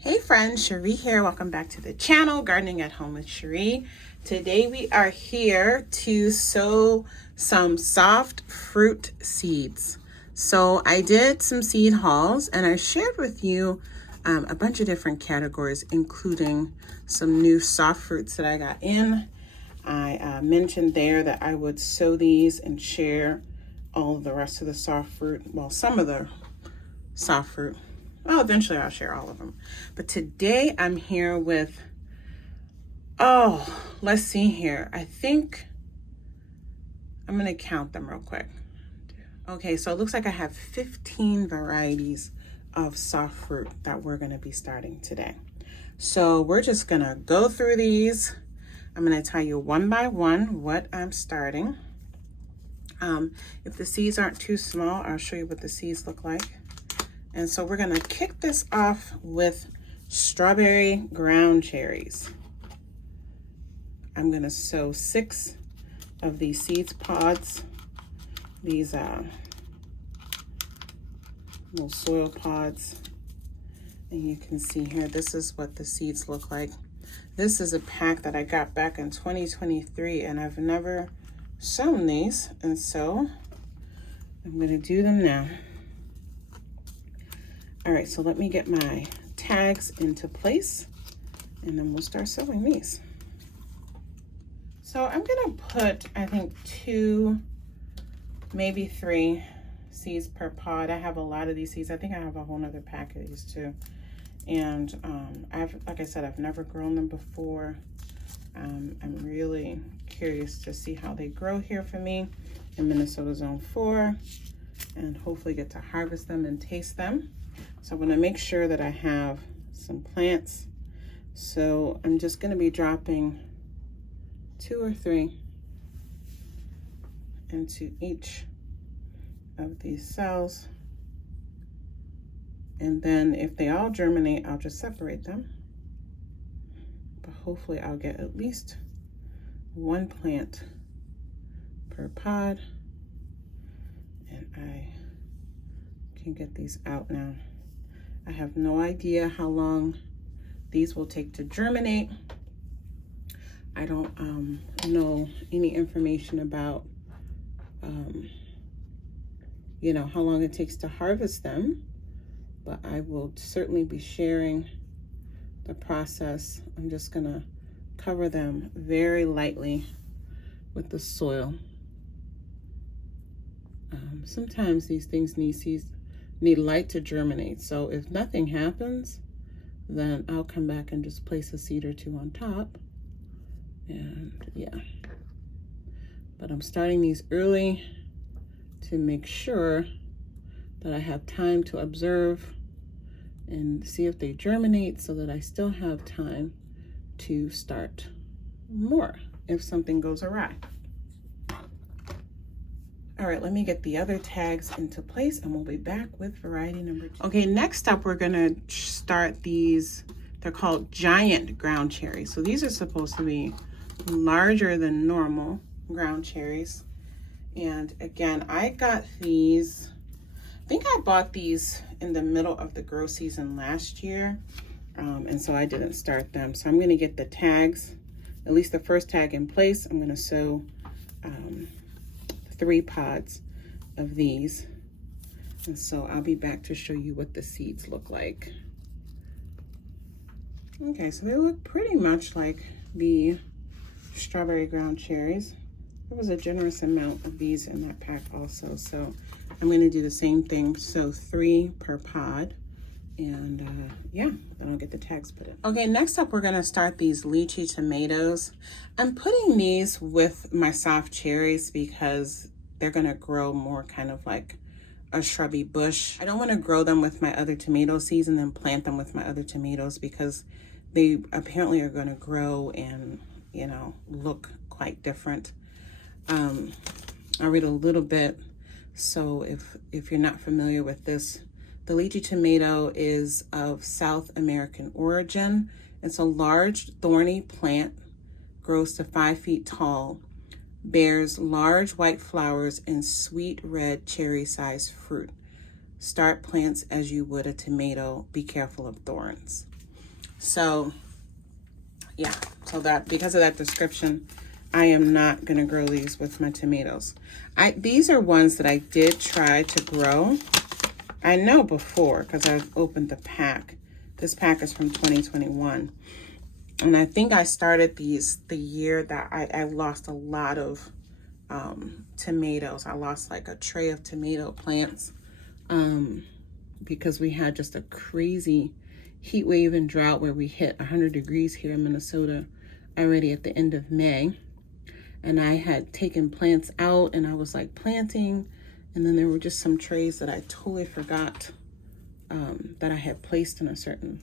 Hey friends, Cherie here. Welcome back to the channel, Gardening at Home with Cherie. Today we are here to sow some soft fruit seeds. So I did some seed hauls and I shared with you a bunch of different categories, including some new soft fruits that I got in. I mentioned there that I would sow these and share all of the rest of the soft fruit, well, some of the soft fruit. Well, eventually I'll share all of them. But today I'm here with, let's see here. I think I'm going to count them real quick. Okay, so it looks like I have 15 varieties of soft fruit that we're going to be starting today. So we're just going to go through these. I'm going to tell you one by one what I'm starting. If the seeds aren't too small, I'll show you what the seeds look like. And so we're going to kick this off with strawberry ground cherries. I'm going to sow 6 of these seeds pods, these little soil pods. And you can see here, this is what the seeds look like. This is a pack that I got back in 2023 and I've never sown these. And so I'm going to do them now. All right, so let me get my tags into place and then we'll start sewing these. So I'm gonna put, I think 2, maybe 3 seeds per pod. I have a lot of these seeds. I think I have a whole nother pack of these too. And like I said, I've never grown them before. I'm really curious to see how they grow here for me in Minnesota Zone 4 and hopefully get to harvest them and taste them. So I'm going to make sure that I have some plants. So I'm just going to be dropping 2 or 3 into each of these cells. And then if they all germinate, I'll just separate them. But hopefully I'll get at least 1 plant per pod. And I can get these out now. I have no idea how long these will take to germinate. I don't know any information about, how long it takes to harvest them, but I will certainly be sharing the process. I'm just gonna cover them very lightly with the soil. Sometimes these things need light to germinate. So if nothing happens, then I'll come back and just place a seed or 2 on top. And yeah, but I'm starting these early to make sure that I have time to observe and see if they germinate so that I still have time to start more if something goes awry. All right, let me get the other tags into place and we'll be back with variety number 2. Okay, next up, we're gonna start these. They're called giant ground cherries. So these are supposed to be larger than normal ground cherries. And again, I got these, I think I bought these in the middle of the grow season last year. And so I didn't start them. So I'm gonna get the tags, at least the first tag in place. I'm gonna sow 3 pods of these. And so I'll be back to show you what the seeds look like. Okay, so they look pretty much like the strawberry ground cherries. There was a generous amount of these in that pack also. So I'm gonna do the same thing. So 3 per pod. And yeah, then I'll get the tags put in. Okay, next up, we're gonna start these lychee tomatoes. I'm putting these with my soft cherries because they're gonna grow more kind of like a shrubby bush. I don't wanna grow them with my other tomato seeds and then plant them with my other tomatoes because they apparently are gonna grow and, look quite different. I'll read a little bit. So if you're not familiar with this, the lychee tomato is of South American origin. It's a large thorny plant, grows to 5 feet tall, bears large white flowers and sweet red cherry-sized fruit. Start plants as you would a tomato. Be careful of thorns. So yeah, so that because of that description, I am not gonna grow these with my tomatoes. These are ones that I did try to grow. I know before because I've opened the pack. This pack is from 2021. And I think I started these the year that I lost a lot of tomatoes. I lost like a tray of tomato plants because we had just a crazy heat wave and drought where we hit 100 degrees here in Minnesota already at the end of May. And I had taken plants out and I was like planting, and then there were just some trays that I totally forgot that I had placed in a certain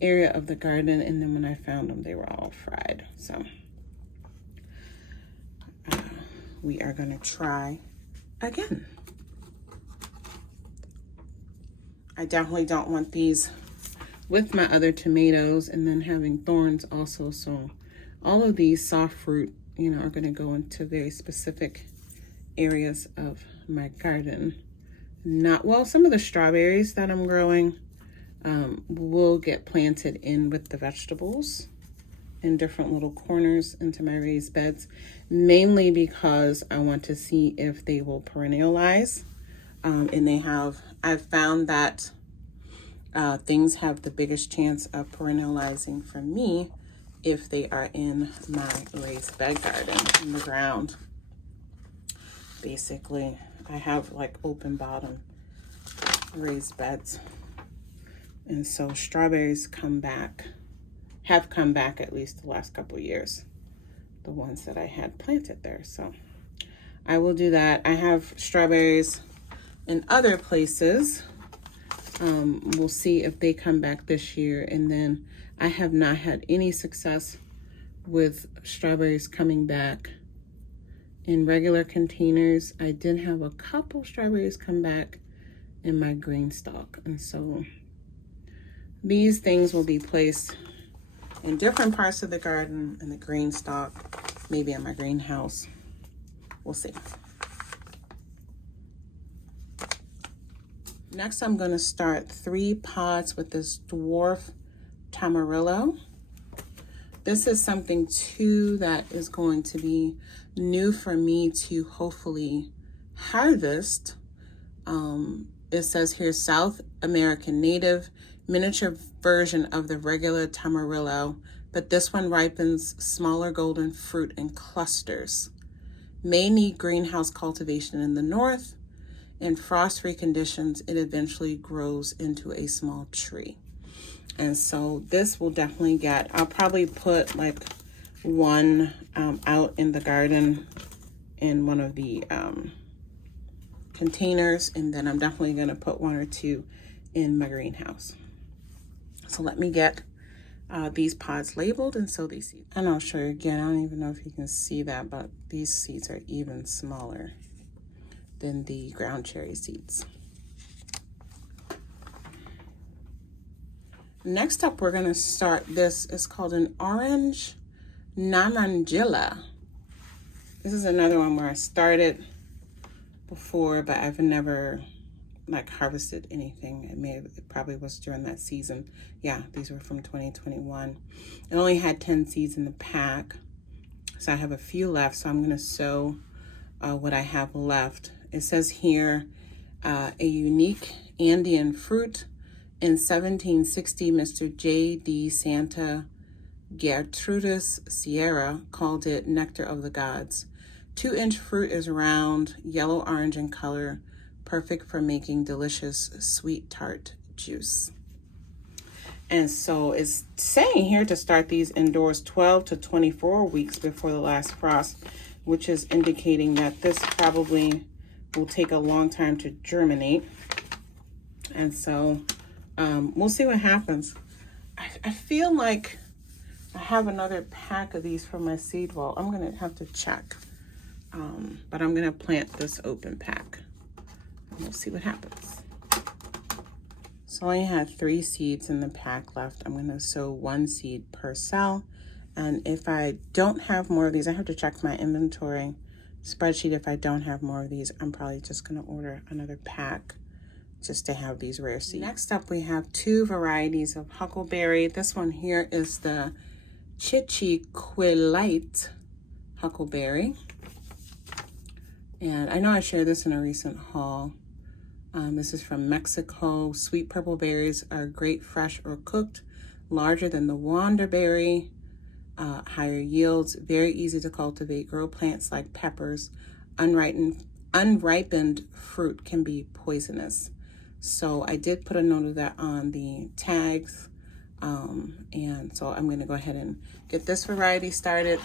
area of the garden, and then when I found them, they were all fried. So we are gonna try again. I definitely don't want these with my other tomatoes and then having thorns also. So all of these soft fruit, you know, are gonna go into very specific areas of my garden. Well, some of the strawberries that I'm growing will get planted in with the vegetables in different little corners into my raised beds, mainly because I want to see if they will perennialize. And I've found that things have the biggest chance of perennializing for me if they are in my raised bed garden in the ground. Basically, I have like open bottom raised beds. And so strawberries have come back at least the last couple of years, the ones that I had planted there. So I will do that. I have strawberries in other places. We'll see if they come back this year. And then I have not had any success with strawberries coming back in regular containers. I did have a couple strawberries come back in my green stalk. And so these things will be placed in different parts of the garden, in the green stalk, maybe in my greenhouse. We'll see. Next, I'm going to start 3 pods with this dwarf tamarillo. This is something too that is going to be new for me to hopefully harvest. It says here South American native, miniature version of the regular tamarillo, but this one ripens smaller golden fruit in clusters. May need greenhouse cultivation in the north. In frost-free conditions, it eventually grows into a small tree. And so this will definitely I'll probably put like one out in the garden in one of the containers, and then I'm definitely going to put 1 or 2 in my greenhouse. So let me get these pods labeled and sow these seeds. And I'll show you again. I don't even know if you can see that, but these seeds are even smaller than the ground cherry seeds. Next up, we're going to start this. It's called an orange naranjilla. This is another one where I started before, but I've never like harvested anything. It probably was during that season. Yeah, these were from 2021. It only had 10 seeds in the pack, so I have a few left. So I'm going to sow what I have left. It says here, a unique Andean fruit. In 1760, Mr. J.D. Santa Gertrudis Sierra called it nectar of the gods. 2-inch fruit is round, yellow-orange in color, perfect for making delicious sweet tart juice. And so it's saying here to start these indoors 12 to 24 weeks before the last frost, which is indicating that this probably will take a long time to germinate. And so we'll see what happens. I feel like I have another pack of these from my seed vault. I'm going to have to check. But I'm going to plant this open pack. And we'll see what happens. So I only had 3 seeds in the pack left. I'm going to sow 1 seed per cell. And if I don't have more of these, I have to check my inventory spreadsheet. If I don't have more of these, I'm probably just going to order another pack just to have these rare seeds. Next up, we have 2 varieties of huckleberry. This one here is the Chichiquilite huckleberry. And I know I shared this in a recent haul. This is from Mexico. Sweet purple berries are great fresh or cooked, larger than the Wanderberry, higher yields, very easy to cultivate, grow plants like peppers. Unripened fruit can be poisonous. So I did put a note of that on the tags. And so I'm gonna go ahead and get this variety started.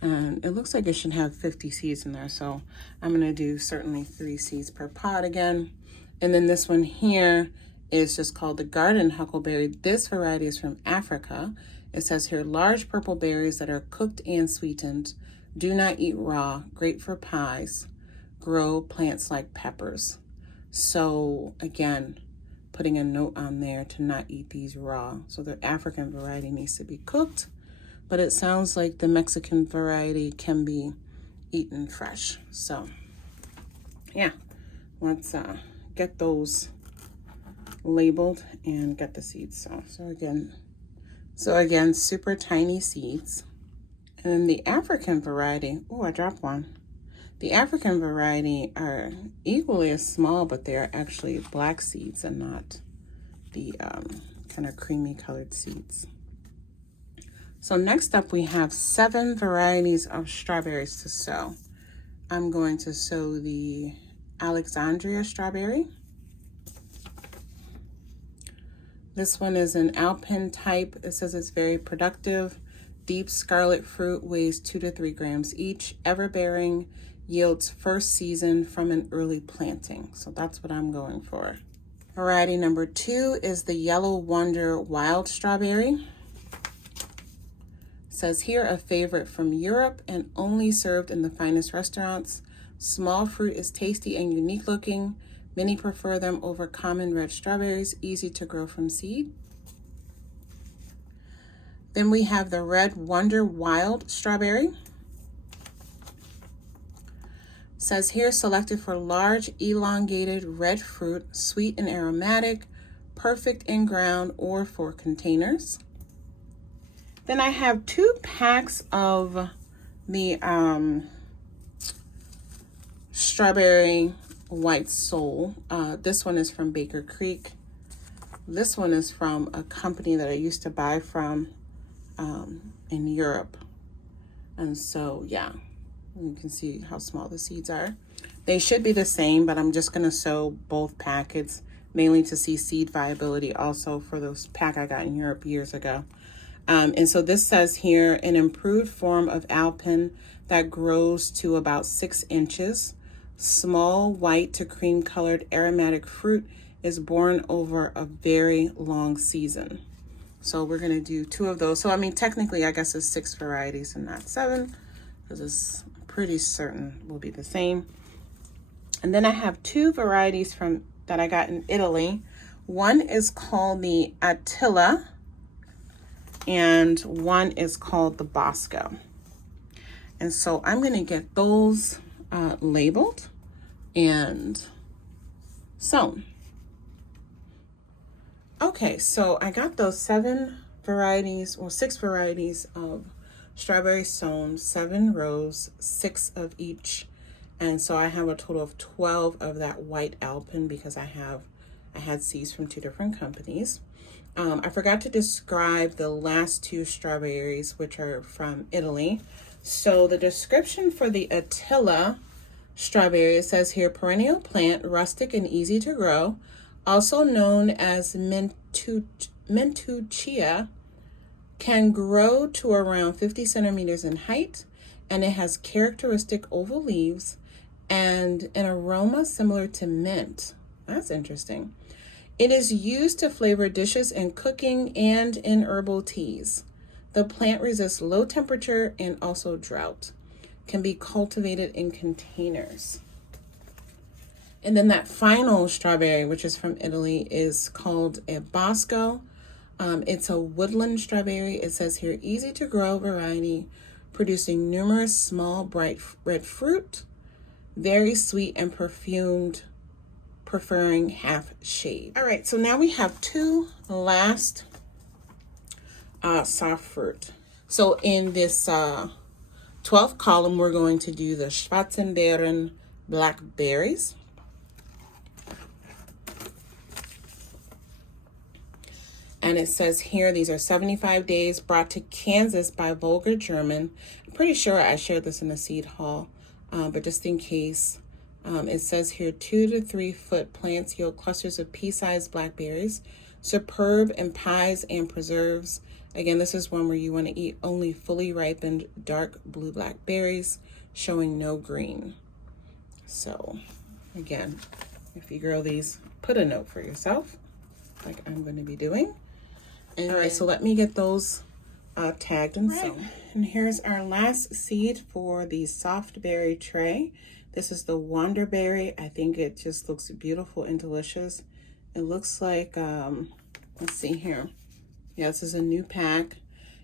And it looks like it should have 50 seeds in there. So I'm gonna do certainly 3 seeds per pot again. And then this one here is just called the garden huckleberry. This variety is from Africa. It says here, large purple berries that are cooked and sweetened. Do not eat raw, great for pies. Grow plants like peppers. So again, putting a note on there to not eat these raw. So the African variety needs to be cooked, but it sounds like the Mexican variety can be eaten fresh. So yeah, let's get those labeled and get the seeds. So again, super tiny seeds. And then the African variety, oh, I dropped one. The African variety are equally as small, but they are actually black seeds and not the kind of creamy colored seeds. So next up, we have 7 varieties of strawberries to sow. I'm going to sow the Alexandria strawberry. This one is an alpine type. It says it's very productive. Deep scarlet fruit, weighs 2 to 3 grams each. Ever-bearing, yields first season from an early planting. So that's what I'm going for. Variety number 2 is the Yellow Wonder Wild Strawberry. Says here, a favorite from Europe and only served in the finest restaurants. Small fruit is tasty and unique looking. Many prefer them over common red strawberries, easy to grow from seed. Then we have the Red Wonder Wild Strawberry. Says here, selected for large, elongated red fruit, sweet and aromatic, perfect in ground or for containers. Then I have 2 packs of the strawberry white soul. This one is from Baker Creek. This one is from a company that I used to buy from in Europe. And so, yeah, you can see how small the seeds are. They should be the same, but I'm just gonna sow both packets, mainly to see seed viability also for those pack I got in Europe years ago. And so this says here, an improved form of alpine that grows to about 6 inches. Small, white to cream colored aromatic fruit is born over a very long season. So we're gonna do 2 of those. So I mean, technically, I guess it's 6 varieties and not 7, because it's pretty certain will be the same. And then I have 2 varieties that I got in Italy. One is called the Attila, and one is called the Bosco. And so I'm gonna get those labeled and sown. Okay, so I got those 6 varieties of strawberry sown, 7 rows, 6 of each. And so I have a total of 12 of that white alpine because I had seeds from 2 different companies. I forgot to describe the last 2 strawberries, which are from Italy. So the description for the Attila strawberry, it says here, perennial plant, rustic and easy to grow, also known as Mentuccia, can grow to around 50 centimeters in height, and it has characteristic oval leaves and an aroma similar to mint. That's interesting. It is used to flavor dishes in cooking and in herbal teas. The plant resists low temperature and also drought. Can be cultivated in containers. And then that final strawberry, which is from Italy, is called a Bosco. It's a woodland strawberry. It says here, easy to grow variety, producing numerous small bright red fruit, very sweet and perfumed preferring half shade. All right, so now we have two last soft fruit. So in this 12th column, we're going to do the Schwarzenbeeren blackberries. And it says here, these are 75 days brought to Kansas by Vulgar German. I'm pretty sure I shared this in a seed haul, but just in case, it says here 2 to 3 foot plants yield clusters of pea-sized blackberries, superb in pies and preserves. Again, this is one where you want to eat only fully ripened dark blue blackberries, showing no green. So again, if you grow these, put a note for yourself, like I'm going to be doing. All right, so let me get those tagged and sewn. And here's our last seed for the soft berry tray. This is the Wonderberry. I think it just looks beautiful and delicious. It looks like, let's see here. Yeah, this is a new pack.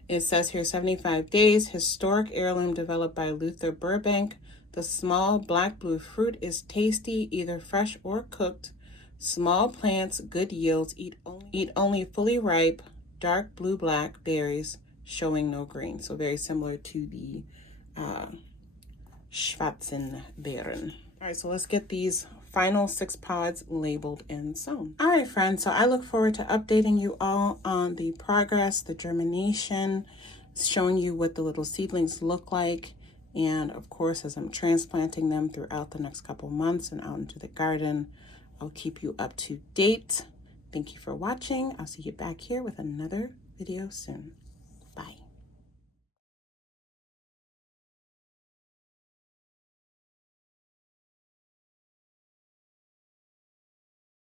It says here 75 days, historic heirloom developed by Luther Burbank. The small black blue fruit is tasty, either fresh or cooked. Small plants, good yields, eat only fully ripe, dark blue black berries, showing no green. So very similar to the Schwarzenbeeren. All right, so let's get these final 6 pods labeled and sewn. All right, friends, so I look forward to updating you all on the progress, the germination, showing you what the little seedlings look like. And of course, as I'm transplanting them throughout the next couple months and out into the garden, I'll keep you up to date. Thank you for watching. I'll see you back here with another video soon.